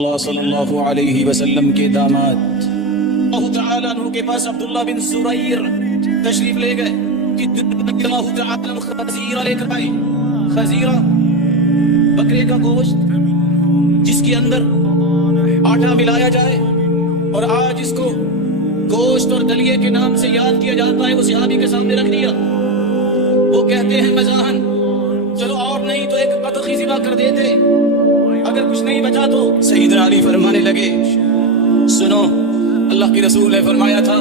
اللہ صلی اللہ علیہ وسلم کے داماد اللہ تعالیٰ عنہ کے پاس عبداللہ بن زبیر تشریف لے گئے کہ اللہ تعالیٰ خزیرہ لے کر آئے. خزیرہ بکرے کا گوشت جس کے اندر آٹا ملایا جائے اور آج اس کو گوشت اور دلیے کے نام سے یاد کیا جاتا ہے. وہ صحابی کے سامنے رکھ دیا. وہ کہتے ہیں مزاحن چلو اور نہیں تو ایک قطعی ذبح کر دیتے, اگر کچھ نہیں بچا تو. سیدنا علی فرمانے لگے سنو, اللہ کی رسول نے فرمایا تھا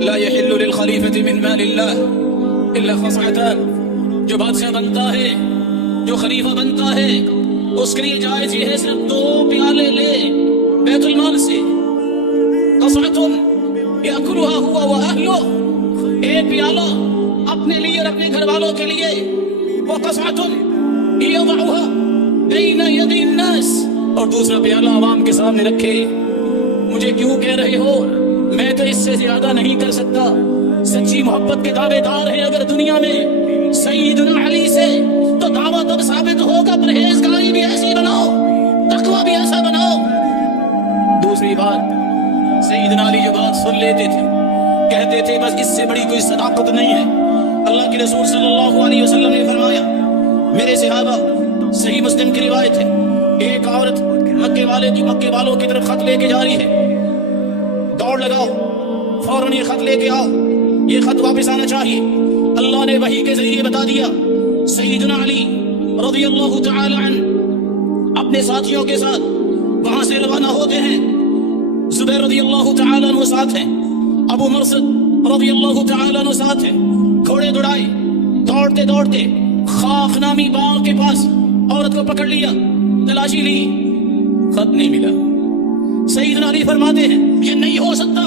لا يحل للخلیفۃ من مال اللہ الا خصعتان. جو بادشاہ بنتا ہے, جو خلیفہ بنتا ہے, اس کے لیے جائز یہ ہے صرف 2 پیالے لے بیت المال سے. قصعۃ یاکلها هو واهله, ایک پیالہ اپنے لیے اور اپنے گھر والوں کے لیے. وقصعۃ یضعها بین یدی الناس, اور دوسرا پیالہ عوام کے سامنے رکھے. مجھے کیوں کہہ رہے ہو, میں تو اس سے زیادہ نہیں کر سکتا. سچی محبت کے دعوے دار ہیں اگر دنیا میں سیدنا علی سے, تو دعویٰ تب ثابت ہوگا پرہیزگاری بھی ایسی بناؤ, تقویٰ بھی ایسا بناؤ. دوسری بات, سیدنا علی جو بات سن لیتے تھے کہتے تھے بس اس سے بڑی کوئی صداقت نہیں ہے. اللہ کے رسول صلی اللہ علیہ وسلم نے فرمایا, میرے صحابہ, صحیح مسلم کی روایت ہے, ایک عورت مکے والوں کی طرف خط لے کے جا رہی ہے. دوڑ لگاؤ, فوراً یہ خط لے کے آؤ, یہ خط واپس آنا چاہیے. اللہ نے وحی کے ذریعے بتا دیا. سیدنا علی رضی اللہ تعالی عنہ اپنے ساتھیوں کے ساتھ وہاں سے روانہ ہوتے ہیں. زبیر رضی اللہ تعالی عنہ ساتھ ہیں, ابو مرثد رضی اللہ تعالی عنہ ساتھ ہیں. گھوڑے دوڑائے, دوڑتے دوڑتے خاک نامی باغ کے پاس عورت کو پکڑ لیا, تلاشی لی, خط نہیں ملا. سیدنا علی فرماتے ہیں یہ نہیں ہو سکتا,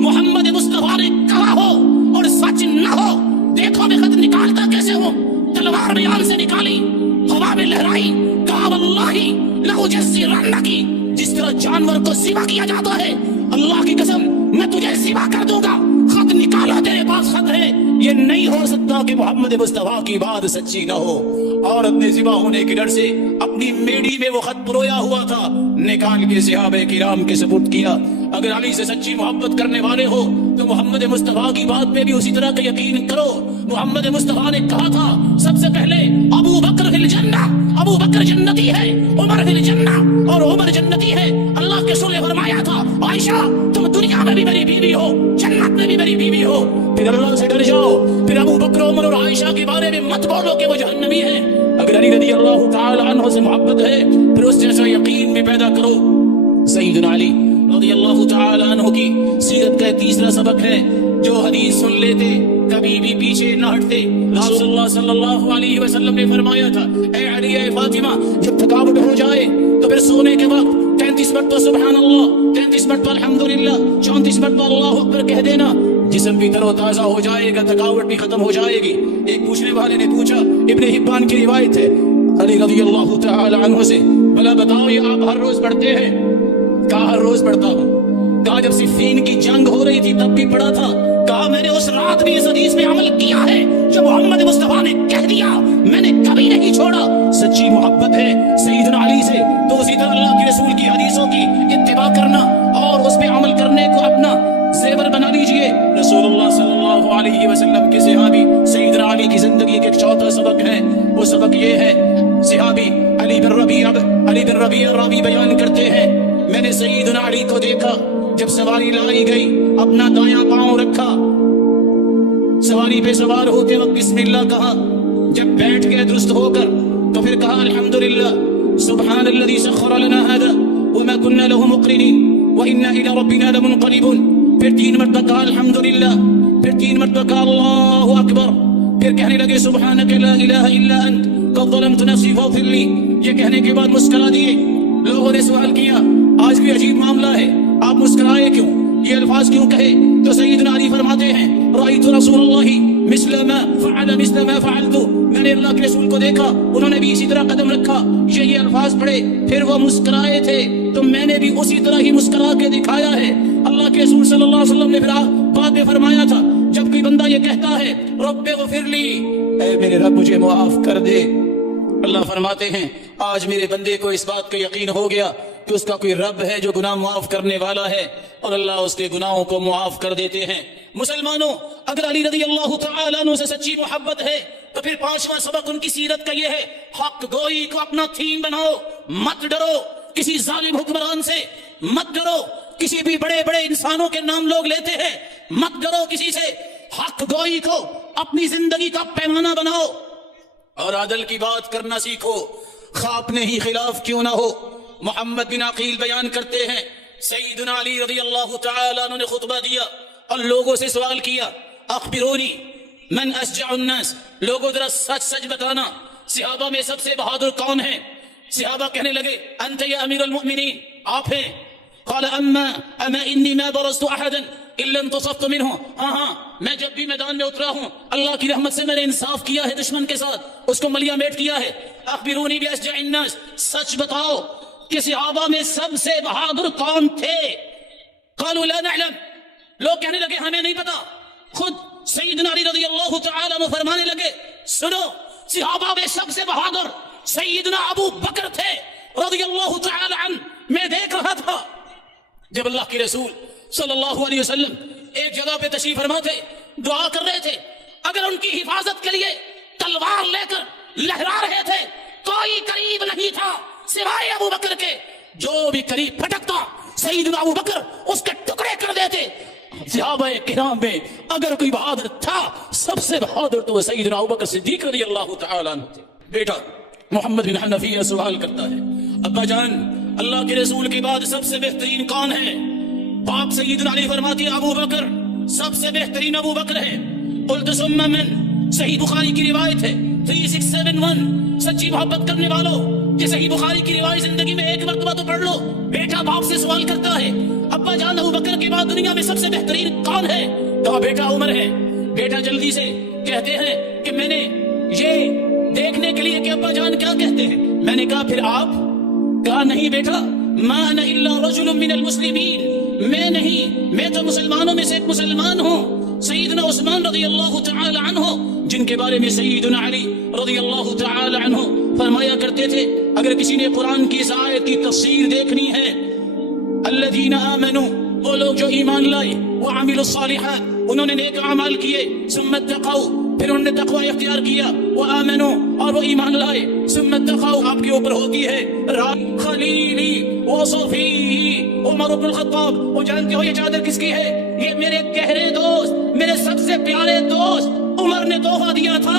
محمد مصطفیٰ نے کہا ہو اور سچ نہ ہو. دیکھو میں خط نکالتا کیسے ہوں. تلوار بیان سے نکالی, ہوا میں لہرائی, کہا واللہ لأجزرنک. جس طرح جانور کو ذبح کیا جاتا ہے, اللہ کی قسم میں تجھے ذبح کر دوں گا. خط نکالا, تیرے پاس خط ہے. یہ نہیں ہو سکتا کہ محمد مصطفیٰ کی بات سچی نہ ہو. عورت نے ذبح ہونے کے ڈر سے اپنی میڑی میں وہ خط پرویا ہوا تھا نکال کے صحابہ کرام کے سپرد کیا. اگر علی سے سچی محبت کرنے والے ہو تو محمد مصطفیٰ کی بات پہ بھی اسی طرح کا یقین کرو. محمد مصطفیٰ نے کہا تھا سب سے پہلے ابو بکر فی الجنہ, ابو بکر جنتی ہے, عمر فی الجنہ, اور عمر جنتی ہے. اللہ کے رسول نے فرمایا تھا عائشہ تم دنیا میں بھی میری بیوی ہو, جنت میں بھی میری بیوی ہو. پھر اللہ سے ڈر جاؤ, پھر ابو بکر, عمر اور عائشہ کے بارے میں مت بولو کہ وہ جہنمی ہیں. اگر علی رضی اللہ تعالی عنہ سے محبت ہے پھر اس جیسا یقین بھی پیدا کرو. سیدنا علی رضی اللہ تعالی عنہ کی سیرت کا تیسرا سبق ہے, جو حدیث سن لیتے کبھی بھی پیچھے نہ ہٹتے. رسول اللہ صلی اللہ علیہ وسلم نے فرمایا تھا اے علی, اے فاطمہ, جب تھکاوٹ ہو جائے تو پھر سونے کے وقت 33 مرتبہ سبحان اللہ, 33 مرتبہ الحمدللہ, 34 مرتبہ اللہ اکبر کہہ دینا. جسم بھی تر و تازہ ہو جائے گا, تھکاوٹ بھی ختم ہو جائے گی. ایک پوچھنے والے نے پوچھا, ابن حبان کی روایت ہے, علی رضی اللہ تعالی عنہ سے, بھلا بتاؤ یہ آپ ہر روز پڑھتے ہیں؟ کہا ہر روز پڑھتا ہوں. کہا جب صفین کی جنگ ہو رہی تھی تب بھی پڑھا تھا. کہا میں نے اس رات بھی اس حدیث پہ عمل کیا ہے جو محمد مصطفیٰ نے کہہ دیا, میں نے کبھی نہیں چھوڑا. سچی محبت ہے سیدنا علی سے تو اسی طرح اللہ کے رسول کی حدیثوں کی اتباع کرنا اور اس پہ عمل کرنے کو اپنا زیور بنا لیجئے. رسول اللہ صلی اللہ علیہ وسلم کے صحابی سیدنا علی کی زندگی کے ایک چوتھا سبق ہے. وہ سبق یہ ہے, صحابی علی بن ربیع راوی بیان کرتے ہیں, میں نے سیدنا علی کو دیکھا جب سواری لائی گئی, اپنا دایاں پاؤں رکھا, سواری پہ سوار ہوتے وقت بسم اللہ کہا, جب بیٹھ گئے درست ہو کر تو پھر کہا الحمدللہ سبحان الذی سخر لنا هذا وما كنا له مقرنین وإنا إلى ربنا لمنقلبون. پھر 3 مرتبہ کہا الحمدللہ, پھر 3 مرتبہ کہا اللہ اکبر, پھر کہنے لگے سبحانک لا الہ الا انت قد ظلمت نفسی فاغفر لی. یہ کہنے کے بعد مسکرا دیے. لوگوں نے سوال کیا آج بھی عجیب معاملہ ہے, آپ مسکرائے کیوں, یہ الفاظ کیوں کہے؟ تو سیدنا علی فرماتے ہیں رأیت رسول اللہ مثل ما فعلت, میں نے اللہ کے رسول کو دیکھا انہوں نے بھی اسی طرح قدم رکھا, یہ الفاظ پڑھے, پھر وہ مسکرائے تھے تو میں نے بھی اسی طرح ہی مسکرا کے دکھایا ہے. اللہ کے رسول صلی اللہ علیہ وسلم نے پھر بعد میں فرمایا تھا جب کوئی بندہ یہ کہتا ہے رب اغفر لی, اے میرے رب مجھے معاف کر دے, اللہ فرماتے ہیں آج میرے بندے کو اس بات کا یقین ہو گیا کہ اس کا کوئی رب ہے جو گناہ معاف کرنے والا ہے اور اللہ اس کے گناہوں کو معاف کر دیتے ہیں۔ مسلمانوں، اگر علی رضی اللہ تعالیٰ عنہ سے سچی محبت ہے تو پھر پانچواں سبق ان کی سیرت کا یہ ہے، حق گوئی کو اپنا تھیم بناؤ، مت ڈرو کسی ظالم حکمران سے، مت ڈرو کسی بھی بڑے بڑے انسانوں کے نام لوگ لیتے ہیں، مت ڈرو کسی سے، حق گوئی کو اپنی زندگی کا پیمانہ بناؤ اور عدل کی بات کرنا سیکھو، خواہ اپنے ہی خلاف کیوں نہ ہو۔ محمد بن عقیل بیان کرتے ہیں سیدنا علی رضی اللہ تعالیٰ عنہ نے خطبہ دیا اور لوگوں سے سوال کیا، اخبرونی من اشجع الناس، لوگوں ذرا سچ سچ بتانا صحابہ میں سب سے بہادر کون ہے؟ صحابہ کہنے لگے انت یا امیر المؤمنین، آپ ہیں۔ قال اما انی ما برزت احدا الا انتصفت منه، ہاں میں جب بھی میدان میں اترا ہوں اللہ کی رحمت سے میں نے انصاف کیا ہے دشمن کے ساتھ، اس کو ملیا میٹ کیا ہے۔ اخبرونی باشجع الناس، سچ بتاؤ کہ صحابہ میں سب سے بہادر کون تھے؟ قالوا لا نعلم، لوگ کہنے لگے ہمیں نہیں پتا۔ خود سیدنا علی رضی اللہ تعالیٰ عنہ فرمانے لگے سنو، صحابہ میں سب سے بہادر سیدنا ابو بکر تھے رضی اللہ تعالیٰ عنہ۔ میں دیکھ رہا تھا جب اللہ کے رسول صلی اللہ علیہ وسلم ایک جگہ پہ تشریف فرما تھے، دعا کر رہے تھے، اگر ان کی حفاظت کے لیے تلوار لے کر لہرا رہے تھے کوئی قریب نہیں تھا سوائے ابو بکر کے، جو بھی قریب پھٹکتا سیدنا ابو بکر اس کے ٹکڑے کر دیتے۔ صحابہ کرام میں اگر کوئی بہادر تھا سب سے بہادر تو وہ سیدنا ابو بکر صدیق رضی اللہ تعالیٰ عنہ تھے۔ بیٹا محمد بن حنفیہ سوال کرتا ہے، ابا جان اللہ کے رسول کے بعد سب سے بہترین کون ہے؟ باپ سیدنا علی فرماتی ابو بکر، سب سے بہترین ابو بکر ہے۔ قلت ثم من، صحیح بخاری کی روایت ہے 3671، سچی محبت کرنے والوں یہ صحیح بخاری کی روایت زندگی میں ایک مرتبہ تو پڑھ لو۔ بیٹا باپ سے سوال کرتا ہے ابا جان ابو بکر کے بعد دنیا میں سب سے بہترین کون ہے؟ کہا بیٹا عمر ہے۔ بیٹا جلدی سے کہتے ہیں کہ میں نے یہ دیکھنے کے لیے کہ ابا جان کیا کہتے ہیں، میں نے کہا پھر آپ؟ کہا نہیں بیٹا، ما انا الا رجل من المسلمین، میں نہیں، میں تو مسلمانوں میں سے ایک مسلمان ہوں۔ سیدنا عثمان رضی اللہ تعالی عنہ جن کے بارے میں سیدنا علی رضی اللہ تعالی عنہ فرمایا کرتے تھے اگر کسی نے قرآن کی اس آیت کی تفسیر دیکھنی ہے، الذین آمنوا، وہ لوگ جو ایمان لائے، وعملوا الصالحات، انہوں نے نیک اعمال کیے، ثم اتقوا، پھر انہوں نے تقوی اختیار کیا، وآمنوا، اور وہ ایمان لائے، ثم اتقوا، آپ کے اوپر ہوتی ہے خلیلی وصفی عمر بن الخطاب۔ وہ جانتے ہو یہ چادر کس کی ہے؟ یہ میرے گہرے دوست، میرے سب سے پیارے دوست عمر نے تحفہ دیا تھا،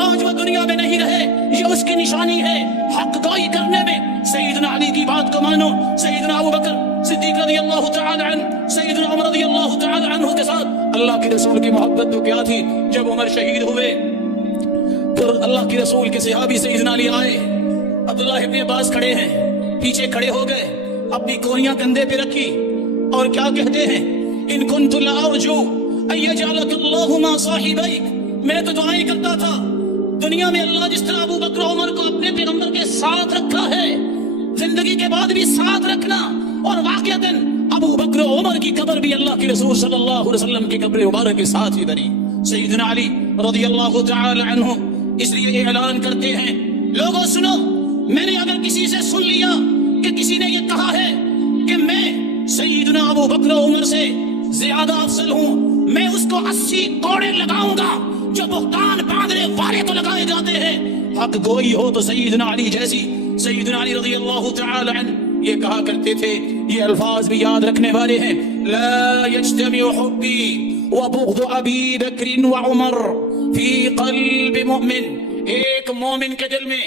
آج وہ دنیا میں نہیں رہے، یہ اس کی نشانی ہے۔ حق گوئی کرنے میں سیدنا علی کی بات کو مانو، سیدنا ابو بکر صدیق رضی اللہ تعالی عنہ، سیدنا عمر رضی اللہ تعالی عنہ کے ساتھ اللہ کے رسول کی محبت تو کیا تھی۔ جب عمر شہید ہوئے پھر اللہ کے رسول کے صحابی سیدنا علی آئے، عبداللہ ابن عباس کھڑے ہیں، پیچھے کھڑے ہو گئے، اپنی کوریاں کندھے پہ رکھی اور کیا کہتے ہیں، ان کنت لارجو ان یجعلک اللہ ما صاحبیک، میں تو دعائیں کرتا تھا دنیا میں اللہ جس طرح ابو بکر عمر کو اپنے پیغمبر کے ساتھ رکھا ہے زندگی کے بعد بھی ساتھ رکھنا، اور واقعتاً ابو بکر عمر کی قبر بھی اللہ کے رسول صلی اللہ علیہ وسلم کی قبر مبارک کے ساتھ ہی بنی۔ سیدنا علی رضی اللہ تعالی عنہ اس لیے یہ اعلان کرتے ہیں، لوگوں سنو، میں نے اگر کسی سے سن لیا کہ کسی نے یہ کہا ہے کہ میں سیدنا ابو بکر عمر سے زیادہ افضل ہوں، میں اس کو 80 کوڑے لگاؤں گا، جو بہتان باندھنے والے تو لگائے جاتے ہیں۔ حق گوئی ہو تو سیدنا علی جیسی۔ سیدنا علی رضی اللہ تعالی عنہ یہ کہا کرتے تھے، یہ الفاظ بھی یاد رکھنے والے ہیں، لا یجتمع حبی وبغض ابی بکر وعمر فی قلب مؤمن، ایک مومن کے دل میں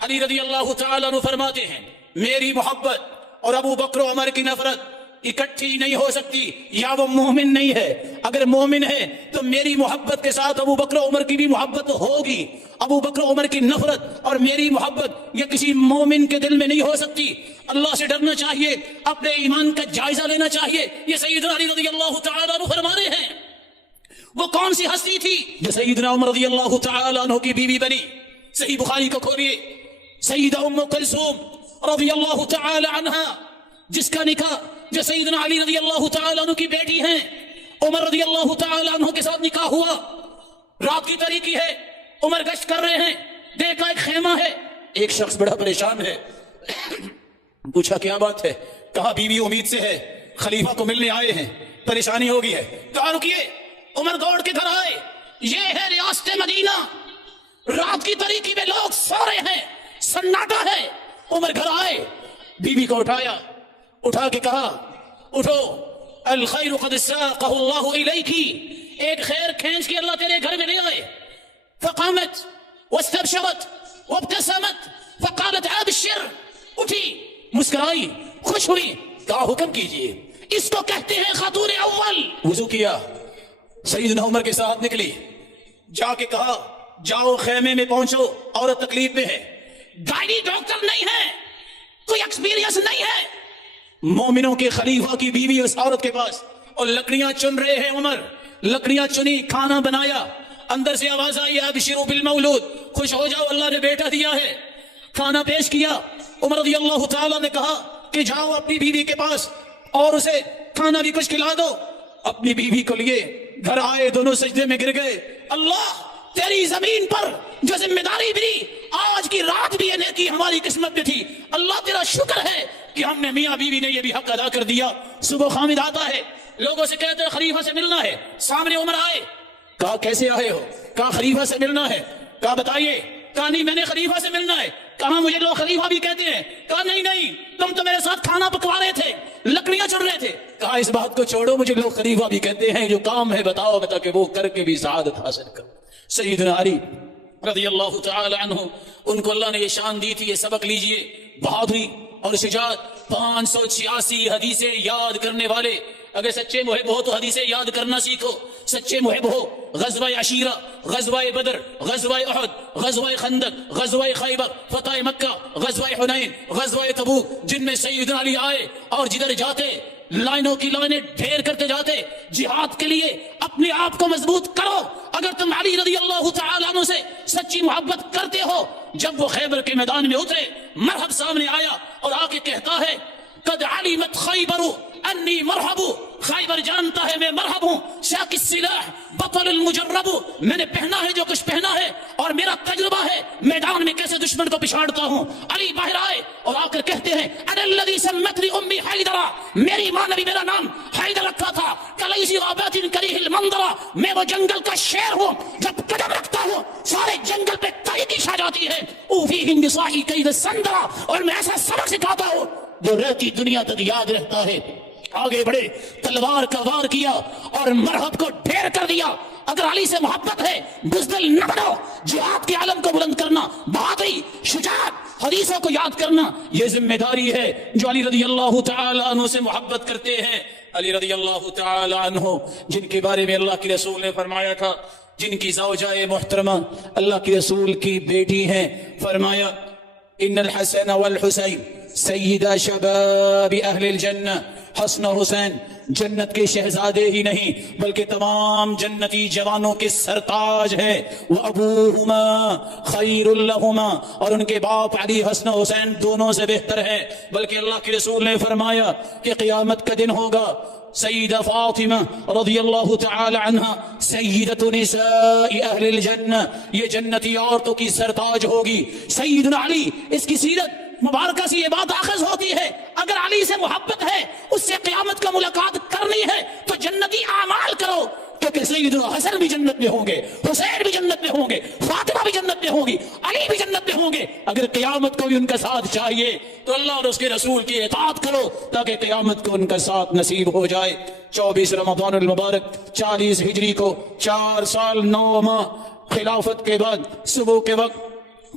علی رضی اللہ تعالی عنہ فرماتے ہیں میری محبت اور ابو بکر و عمر کی نفرت اکٹھی نہیں ہو سکتی، یا وہ مومن نہیں ہے، اگر مومن ہے تو میری محبت کے ساتھ ابو بکر و عمر کی بھی محبت ہوگی، ابو بکر و عمر کی نفرت اور میری محبت یہ کسی مومن کے دل میں نہیں ہو سکتی۔ اللہ سے ڈرنا چاہیے، اپنے ایمان کا جائزہ لینا چاہیے۔ یہ سیدنا علی رضی اللہ تعالیٰ عنہ فرما رہے ہیں، وہ کون سی ہستی تھی جو سیدنا عمر رضی اللہ تعالیٰ عنہ کی بیوی بنی؟ صحیح بخاری کو کھولیے، سیدہ ام کلثوم رضی اللہ تعالی عنہ جس کا نکاح جو سیدنا علی رضی اللہ تعالی عنہ کی بیٹی ہیں عمر رضی اللہ تعالی عنہ کے ساتھ نکاح ہوا۔ رات کی تاریکی ہے، عمر گشت کر رہے ہیں، دیکھا ایک خیمہ ہے، ایک شخص بڑا پریشان ہے، پوچھا کیا بات ہے؟ کہا بیوی امید سے ہے، خلیفہ کو ملنے آئے ہیں، پریشانی ہو گئی ہے۔ کہا رکیے، عمر دوڑ کے گھر آئے، یہ ہے ریاست مدینہ، رات کی تاریکی میں لوگ سو رہے ہیں، سناٹا ہے۔ عمر گھر آئے، بیوی کو اٹھایا، اٹھا کے کہا اٹھو، الخیر قد ساقہ اللہ الیکی، ایک خیر کھینچ کے اللہ تیرے گھر میں لے آئے۔ فقامت واستبشرت وابتسمت فقالت ابشر، اٹھی، مسکرائی، خوش ہوئی، کہا حکم کیجئے۔ اس کو کہتے ہیں خاتون اول۔ وضو کیا، سیدنا عمر کے ساتھ نکلی، جا کے کہا جاؤ خیمے میں پہنچو، عورت تکلیف میں ہے، گائنی ڈاکٹر نہیں ہے، کوئی ایکسپیرینس نہیں ہے۔ مومنوں کے خلیفہ کی بیوی اس عورت کے پاس، اور لکڑیاں چن رہے ہیں عمر، لکڑیاں چنی، کھانا بنایا، اندر سے آواز آئی ابشروا بالمولود، خوش ہو جاؤ اللہ نے بیٹا دیا ہے۔ کھانا پیش کیا، عمر رضی اللہ تعالیٰ نے کہا کہ جاؤ اپنی بیوی کے پاس اور اسے کھانا بھی کچھ کھلا دو۔ اپنی بیوی کو لیے گھر آئے، دونوں سجدے میں گر گئے۔ اللہ تیری زمین پر جو ذمہ داری ملی، آج کی رات بھی یہ نیکی ہماری قسمت میں تھی، اللہ تیرا شکر ہے کہ ہم نے میاں بیوی نے یہ بھی حق ادا کر دیا۔ صبح خامد آتا ہے، لوگوں سے کہتے ہیں خلیفہ سے ملنا ہے، سامنے عمر آئے، کہا کیسے آئے ہو؟ کہا خلیفہ سے ملنا ہے۔ کہا بتائیے۔ کہا نہیں میں نے خلیفہ سے ملنا ہے۔ کہا مجھے لوگ خلیفہ بھی کہتے ہیں۔ کہا نہیں نہیں، تم تو میرے ساتھ کھانا پکوا رہے تھے، لکڑیاں چن رہے تھے۔ کہا اس بات کو چھوڑو، مجھے لوگ خلیفہ بھی کہتے ہیں، جو کام ہے بتاؤ تاکہ وہ کر کے بھی سعادت حاصل کر۔ سیدنا علی رضی اللہ تعالی عنہ، ان کو اللہ نے یہ شان دی تھی، یہ سبق لیجئے، بہادری اور شجاعت۔ 586 حدیثیں یاد کرنے والے، اگر سچے محب ہو تو حدیثیں یاد کرنا سیکھو۔ سچے محب ہو، غزوہ عشیرہ، غزوہ بدر، غزوہ احد، غزوہ خندق، غزوہ خیبر، فتح مکہ، غزوہ حنین، غزوہ تبوک، جن میں سیدنا علی آئے اور جدھر جاتے لائنوں کی لائنیں ڈھیر کرتے جاتے۔ جہاد کے لیے اپنے آپ کو مضبوط کرو۔ اگر تم علی رضی اللہ تعالیٰ عنہ سے سچی محبت کرتے ہو، جب وہ خیبر کے میدان میں اترے، مرحب سامنے آیا اور آ کے کہتا ہے قد علمت خیبر انی مرحب، خیبر جانتا ہے میں مرحب ہوں، شاک السلاح بطل المجرب، میں نے پہنا ہے جو کچھ پہنا ہے اور میرا تجربہ ہے میدان میں کیسے دشمن کو پچھاڑتا ہوں۔ علی باہر آئے اور آ کر کہتے ہیں انا الذی سمتنی امی حیدرہ، میری ماں نے بھی میرا نام حیدر رکھا تھا، کلیسی غابات کریہ المنظرہ، میں وہ جنگل کا شیر ہوں، جب قدم رکھتا ہوں سارے جنگل پہ تاریکی چھا جاتی ہے، اوفیہم بصاحی کید السندرہ، اور میں ایسا سبق سکھاتا ہوں جو رہتی دنیا تک یاد رہتا ہے۔ آگے بڑھے، تلوار کا وار کیا اور مرحب کو ڈھیر کر دیا۔ اگر علی سے محبت ہے بزدل نہ بنو، جہاد کے عالم کو بلند کرنا، بہادری، شجاعت، حدیثوں کو یاد کرنا، یہ ذمہ داری ہے جو علی رضی اللہ تعالی عنہ سے محبت کرتے ہیں۔ علی رضی اللہ تعالی عنہ جن کے بارے میں اللہ کے رسول نے فرمایا تھا، جن کی زوجہ محترمہ اللہ کے رسول کی بیٹی ہیں، فرمایا ان الحسن والحسین سیدہ شباب اہل الجنہ، حسن و حسین جنت کے شہزادے ہی نہیں بلکہ تمام جنتی جوانوں کے سرتاج ہیں۔ وَأَبُوهُمَا خَيْرٌ لَهُمَا، اور ان کے باپ علی حسن و حسین دونوں سے بہتر ہیں۔ بلکہ اللہ کے رسول نے فرمایا کہ قیامت کا دن ہوگا، سیدہ فاطمہ رضی اللہ تعالی عنہ سیدۃ نساء اہل الجنہ، یہ جنتی عورتوں کی سرتاج ہوگی۔ سیدنا علی، اس کی سیرت مبارکہ سے یہ بات آخذ ہوتی ہے، اگر علی سے محبت ہے، اس سے قیامت کا ملاقات کرنی ہے تو جنتی اعمال کرو، کیونکہ سیدنا حسن بھی جنت میں ہوں گے، حسین بھی جنت میں ہوں گے، فاطمہ بھی جنت میں ہوں گی، علی بھی جنت میں ہوں گے۔ اگر قیامت کو بھی ان کا ساتھ چاہیے تو اللہ اور اس کے رسول کی اطاعت کرو تاکہ قیامت کو ان کا ساتھ نصیب ہو جائے۔ 24 رمضان المبارک 40 ہجری کو 4 سال 9 ماہ خلافت کے بعد صبح کے وقت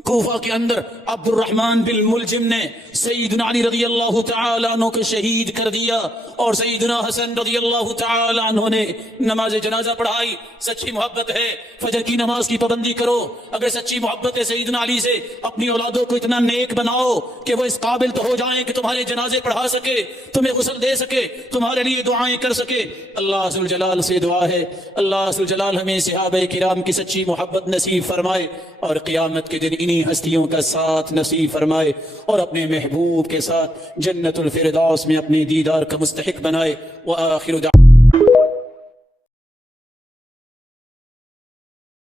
کوفہ کے اندر عبد الرحمن بن ملجم نے سیدنا علی رضی اللہ تعالیٰ عنہ کو شہید کر دیا، اور سیدنا حسن رضی اللہ تعالیٰ عنہ نے نماز جنازہ پڑھائی۔ سچی محبت ہے فجر کی نماز کی پابندی کرو۔ اگر سچی محبت ہے سیدنا علی سے، اپنی اولادوں کو اتنا نیک بناؤ کہ وہ اس قابل تو ہو جائیں کہ تمہارے جنازے پڑھا سکے، تمہیں غسل دے سکے، تمہارے لیے دعائیں کر سکے۔ اللہ ذوالجلال سے دعا ہے اللہ ذوالجلال ہمیں صحابہ کرام کی سچی محبت نصیب فرمائے، اور قیامت کے دن انہی ہستیوں کا ساتھ نصیب فرمائے، اور اپنے محبوب کے ساتھ جنت الفردوس میں اپنے دیدار کا مستحق بنائے۔ وآخر دعوانا